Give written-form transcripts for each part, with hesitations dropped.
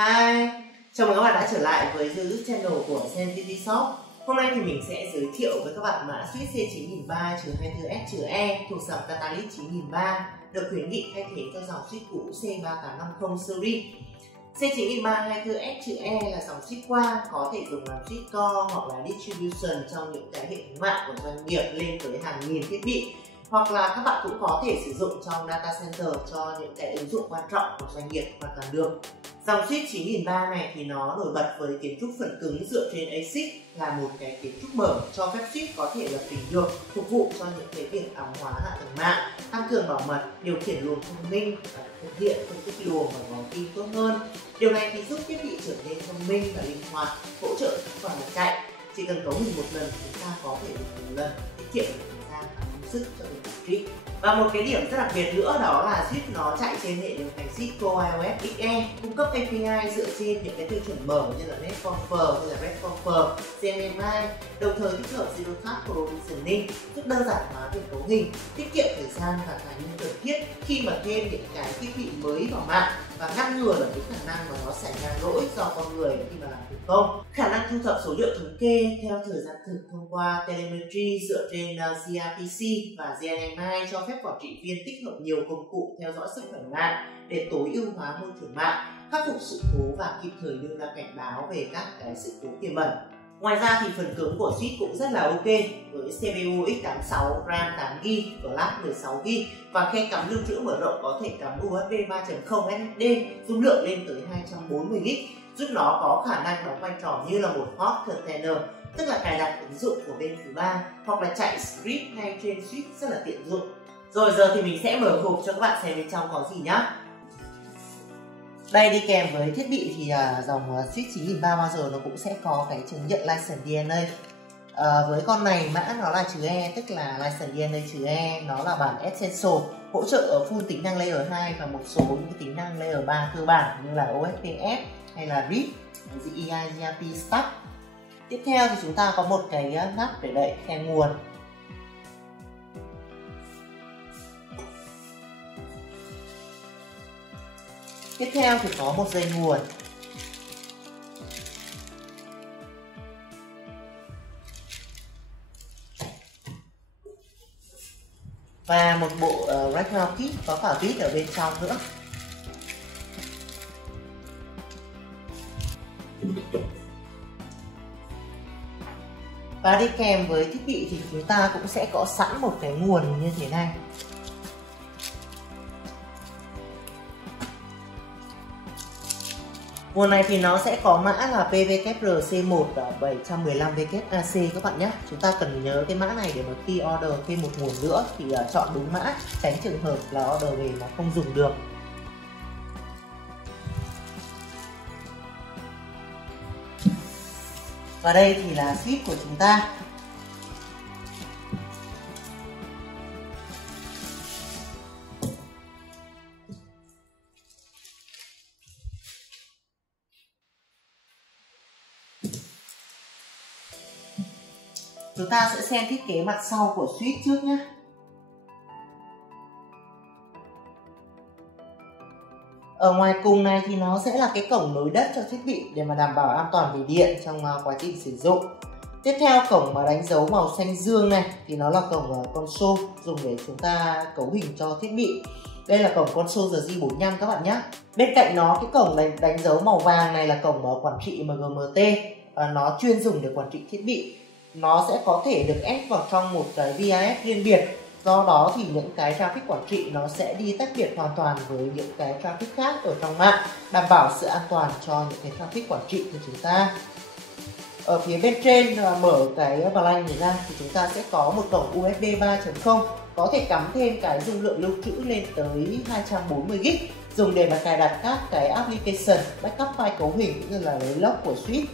Hi, chào mừng các bạn đã trở lại với YouTube channel của Sensitivity Shop. Hôm nay thì mình sẽ giới thiệu với các bạn mã Switch C9003-24S-E thuộc dòng Catalyst 9003 được khuyến nghị thay thế cho dòng Switch cũ C3850 series. C9003-24S-E là dòng switch qua có thể dùng làm switch core hoặc là distribution trong những cái hệ thống mạng của doanh nghiệp lên tới hàng nghìn thiết bị, hoặc là các bạn cũng có thể sử dụng trong data center cho những cái ứng dụng quan trọng của doanh nghiệp hoàn toàn được. Dòng switch 9003 này thì nó nổi bật với kiến trúc phần cứng dựa trên ASIC, là một cái kiến trúc mở cho phép switch có thể lập trình được, phục vụ cho những cái việc ám hóa hạ tầng mạng, tăng cường bảo mật, điều khiển luồng thông minh và thực hiện phân tích luồng và bó pin tốt hơn. Điều này thì giúp thiết bị trở nên thông minh và linh hoạt, hỗ trợ toàn bộ chạy. Chỉ cần cấu hình một lần chúng ta có thể dùng nhiều lần, tiết kiệm được thời gian và công sức cho việc quản trị. Và một cái điểm rất đặc biệt nữa đó là switch nó chạy trên hệ điều hành Cisco IOS XE, cung cấp API dựa trên những cái tiêu chuẩn mở như là NetConfer hay là RedConfer, CNMI, đồng thời tích hợp Zero Touch Provisioning, giúp đơn giản hóa việc cấu hình, tiết kiệm thời gian và tài nguyên cần thiết khi mà thêm những cái thiết bị mới vào mạng, và ngăn ngừa được cái khả năng mà nó xảy ra lỗi do con người khi mà làm thủ công. Khả năng thu thập số liệu thống kê theo thời gian thực thông qua telemetry dựa trên gRPC và GNMI cho phép quản trị viên tích hợp nhiều công cụ theo dõi sức khỏe mạng để tối ưu hóa môi trường mạng, khắc phục sự cố và kịp thời đưa ra cảnh báo về các cái sự cố tiềm ẩn. Ngoài ra thì phần cứng của switch cũng rất là ok, với CPU x86, RAM 8GB, flash 16GB và khe cắm lưu trữ mở rộng có thể cắm USB 3.0 SSD dung lượng lên tới 240GB, giúp nó có khả năng đóng vai trò như là một hot container, tức là cài đặt ứng dụng của bên thứ ba hoặc là chạy script ngay trên switch rất là tiện dụng. Rồi giờ thì mình sẽ mở hộp cho các bạn xem bên trong có gì nhá. Đây, đi kèm với thiết bị thì dòng Switch 9003 bao giờ nó cũng sẽ có cái chứng nhận license DNA. Với con này mã nó là chữ E, tức là license DNA chữ E, nó là bản Essential, hỗ trợ full tính năng Layer 2 và một số những tính năng Layer 3 cơ bản như là OSPF hay là RIP, GEI, GRP Stack. Tiếp theo thì chúng ta có một cái nắp để đậy khe nguồn. Tiếp theo thì có một dây nguồn. Và một bộ rack mount kit có cả vít ở bên trong nữa. Và đi kèm với thiết bị thì chúng ta cũng sẽ có sẵn một cái nguồn như thế này. Nguồn này thì nó sẽ có mã là PWRC1 715WAC các bạn nhé. Chúng ta cần nhớ cái mã này để mà khi order thêm một nguồn nữa thì chọn đúng mã, tránh trường hợp là order về mà không dùng được. Và đây thì là switch của chúng ta. Chúng ta sẽ xem thiết kế mặt sau của switch trước nhé. Ở ngoài cùng này thì nó sẽ là cái cổng nối đất cho thiết bị để mà đảm bảo an toàn về điện trong quá trình sử dụng. Tiếp theo, cổng mà đánh dấu màu xanh dương này thì nó là cổng console dùng để chúng ta cấu hình cho thiết bị. Đây là cổng console RJ45 các bạn nhé. Bên cạnh nó, cái cổng đánh dấu màu vàng này là cổng quản trị MGMT. Nó chuyên dùng để quản trị thiết bị. Nó sẽ có thể được ép vào trong một cái VIF riêng biệt. Do đó thì những cái traffic quản trị nó sẽ đi tách biệt hoàn toàn với những cái traffic khác ở trong mạng, đảm bảo sự an toàn cho những cái traffic quản trị của chúng ta. Ở phía bên trên mở cái blank này ra thì chúng ta sẽ có một cổng USB 3.0, có thể cắm thêm cái dung lượng lưu trữ lên tới 240GB, dùng để mà cài đặt các cái application, backup file cấu hình cũng như là lấy log của switch.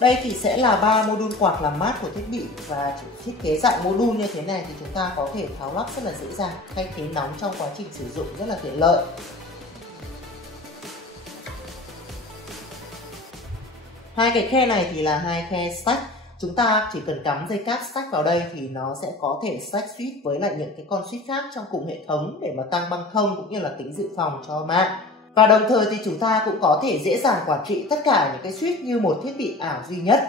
Đây thì sẽ là 3 module quạt làm mát của thiết bị, và thiết kế dạng module như thế này thì chúng ta có thể tháo lắp rất là dễ dàng, thay thế nóng trong quá trình sử dụng rất là tiện lợi. Hai cái khe này thì là hai khe stack. Chúng ta chỉ cần cắm dây cáp stack vào đây thì nó sẽ có thể stack switch với lại những cái con switch khác trong cùng hệ thống để mà tăng băng thông cũng như là tính dự phòng cho mạng. Và đồng thời thì chúng ta cũng có thể dễ dàng quản trị tất cả những cái switch như một thiết bị ảo duy nhất.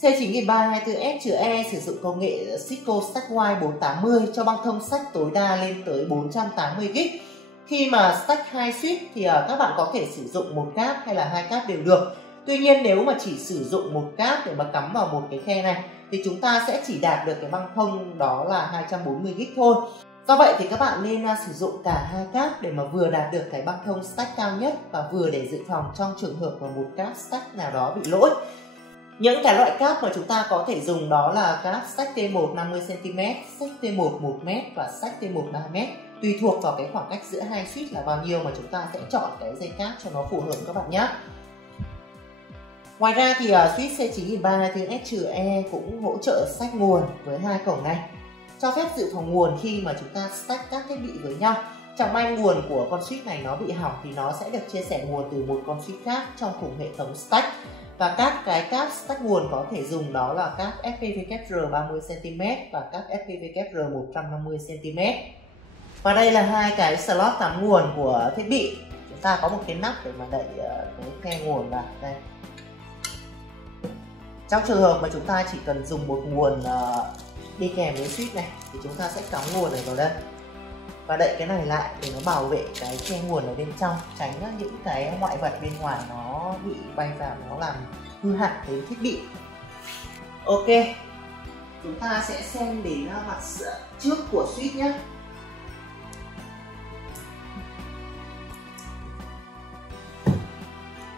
C9324S-E sử dụng công nghệ Cisco StackWire 480 cho băng thông stack tối đa lên tới 480GB. Khi mà stack 2 switch thì các bạn có thể sử dụng một cáp hay là 2 cáp đều được. Tuy nhiên nếu mà chỉ sử dụng một cáp để mà cắm vào một cái khe này thì chúng ta sẽ chỉ đạt được cái băng thông đó là 240GB thôi. Do vậy thì các bạn nên sử dụng cả 2 cáp để mà vừa đạt được cái băng thông stack cao nhất và vừa để dự phòng trong trường hợp mà một cáp stack nào đó bị lỗi. Những cái loại cáp mà chúng ta có thể dùng đó là cáp stack T1 50cm, stack T1 1m và stack T1 3m. Tùy thuộc vào cái khoảng cách giữa hai switch là bao nhiêu mà chúng ta sẽ chọn cái dây cáp cho nó phù hợp các bạn nhé. Ngoài ra thì switch C9324S-E cũng hỗ trợ stack nguồn với 2 cổng này, cho phép dự phòng nguồn khi mà chúng ta stack các thiết bị với nhau. Chẳng may nguồn của con switch này nó bị hỏng thì nó sẽ được chia sẻ nguồn từ một con switch khác trong cùng hệ thống stack. Và các cái cáp stack nguồn có thể dùng đó là cáp FPVKR 30cm và cáp FPVKR 150cm. Và đây là hai cái slot tắm nguồn của thiết bị. Chúng ta có một cái nắp để mà đẩy cái khe nguồn vào đây. Trong trường hợp mà chúng ta chỉ cần dùng một nguồn đi kèm với switch này thì chúng ta sẽ cắm nguồn này vào đây và đậy cái này lại để nó bảo vệ cái khe nguồn ở bên trong, tránh những cái ngoại vật bên ngoài nó bị bay vào nó làm hư hại đến thiết bị. Ok, chúng ta sẽ xem đến mặt trước của switch nhé.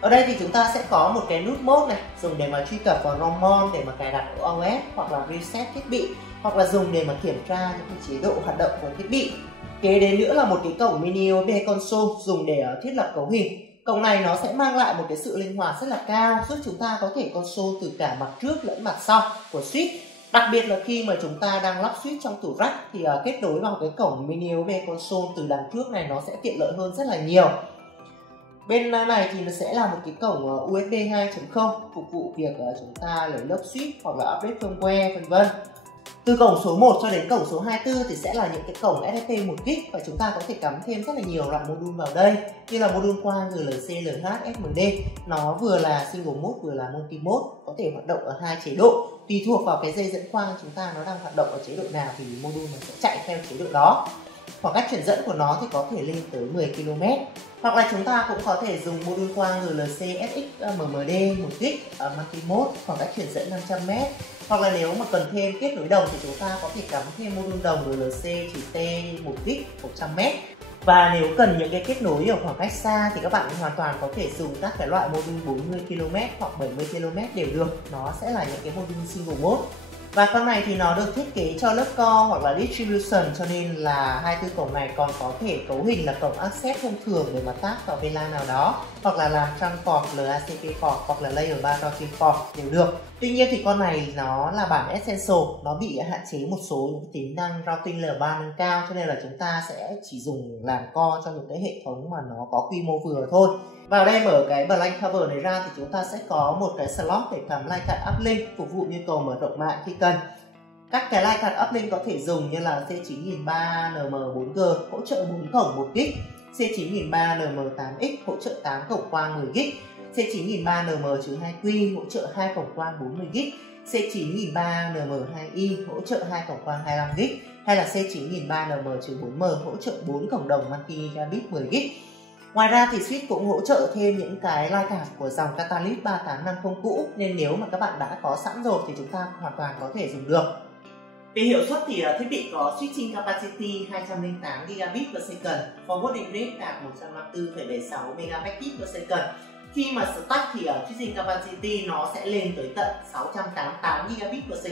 Ở đây thì chúng ta sẽ có một cái nút mode này, dùng để mà truy cập vào ROM để mà cài đặt OS hoặc là reset thiết bị, hoặc là dùng để mà kiểm tra những cái chế độ hoạt động của thiết bị. Kế đến nữa là một cái cổng mini USB console dùng để thiết lập cấu hình. Cổng này nó sẽ mang lại một cái sự linh hoạt rất là cao, giúp chúng ta có thể console từ cả mặt trước lẫn mặt sau của switch. Đặc biệt là khi mà chúng ta đang lắp switch trong tủ rack thì kết nối vào cái cổng mini USB console từ đằng trước này nó sẽ tiện lợi hơn rất là nhiều. Bên này thì nó sẽ là một cái cổng USB 2.0 phục vụ việc chúng ta lấy lốc switch hoặc là update firmware vân vân. Từ cổng số 1 cho đến cổng số 24 thì sẽ là những cái cổng SSD 1GB và chúng ta có thể cắm thêm rất là nhiều loại module vào đây, như là module quang GLC, LH, SMD. Nó vừa là single mode vừa là multi mode, có thể hoạt động ở hai chế độ. Tùy thuộc vào cái dây dẫn quang chúng ta nó đang hoạt động ở chế độ nào thì module nó sẽ chạy theo chế độ đó. Khoảng cách truyền dẫn của nó thì có thể lên tới 10 km. Hoặc là chúng ta cũng có thể dùng module quang GLC SX MMD 1GB multi mode, khoảng cách truyền dẫn 500m. Hoặc là nếu mà cần thêm kết nối đồng thì chúng ta có thể cắm thêm module đồng GLC T 1GB 100m. Và nếu cần những cái kết nối ở khoảng cách xa thì các bạn hoàn toàn có thể dùng các cái loại module 40 km hoặc 70 km đều được. Nó sẽ là những cái module single mode. Và con này thì nó được thiết kế cho lớp core hoặc là distribution, cho nên là 24 cổng này còn có thể cấu hình là cổng access thông thường để mà tác vào VLAN nào đó, hoặc là làm trunk port, LACP port hoặc là layer 3 routing port đều được. Tuy nhiên thì con này nó là bản Essential, nó bị hạn chế một số những tính năng routing L3 nâng cao, cho nên là chúng ta sẽ chỉ dùng làm core cho những cái hệ thống mà nó có quy mô vừa thôi. Vào đây mở cái blank cover này ra thì chúng ta sẽ có một cái slot để cắm line card uplink phục vụ nhu cầu mở rộng mạng khi cần. Các cái line card uplink có thể dùng như là C93NM4G hỗ trợ 4 cổng 1GB, C9003NM8X hỗ trợ 8 cổng quang 10GB, C9003NM-2Q hỗ trợ 2 cổng quang 40GB, C9003NM2i hỗ trợ 2 cổng quang 25GB, hay là C9003NM-4M hỗ trợ 4 cổng đồng multi-gigabit 10GB. Ngoài ra thì switch cũng hỗ trợ thêm những cái line card của dòng Catalyst 3850 cũ, nên nếu mà các bạn đã có sẵn rồi thì chúng ta hoàn toàn có thể dùng được. Về hiệu suất thì thiết bị có switching capacity 208 Gbps, forwarding rate đạt 154,76 Mbps. Khi mà stack thì switching capacity nó sẽ lên tới tận 688 Gbps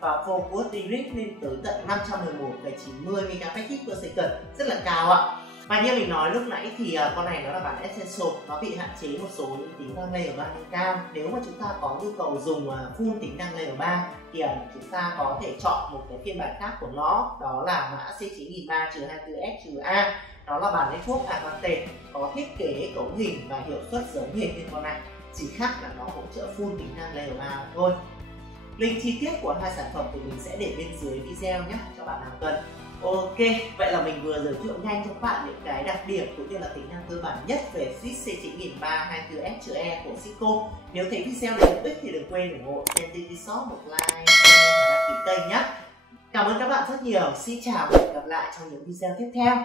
và forwarding rate lên tới tận 511,90 Mbps, rất là cao ạ. Và như mình nói lúc nãy thì con này nó là bản Essential, nó bị hạn chế một số những tính năng layer 3 nâng cao. Nếu mà chúng ta có nhu cầu dùng full tính năng layer 3 thì chúng ta có thể chọn một cái phiên bản khác của nó, đó là mã C9003-24S-A. Đó là bản network Advantage, có thiết kế cấu hình và hiệu suất giống hệt như con này, chỉ khác là nó hỗ trợ full tính năng layer 3 thôi. Link chi tiết của hai sản phẩm thì mình sẽ để bên dưới video nhé, cho bạn nào cần. Ok, vậy là mình vừa giới thiệu nhanh cho các bạn những cái đặc điểm cũng như là tính năng cơ bản nhất về SIT C9324S-E của Sitco. Nếu thấy video này hữu ích thì đừng quên ủng hộ trên TV Shop một like, share và đăng ký kênh nhé. Cảm ơn các bạn rất nhiều. Xin chào và hẹn gặp lại trong những video tiếp theo.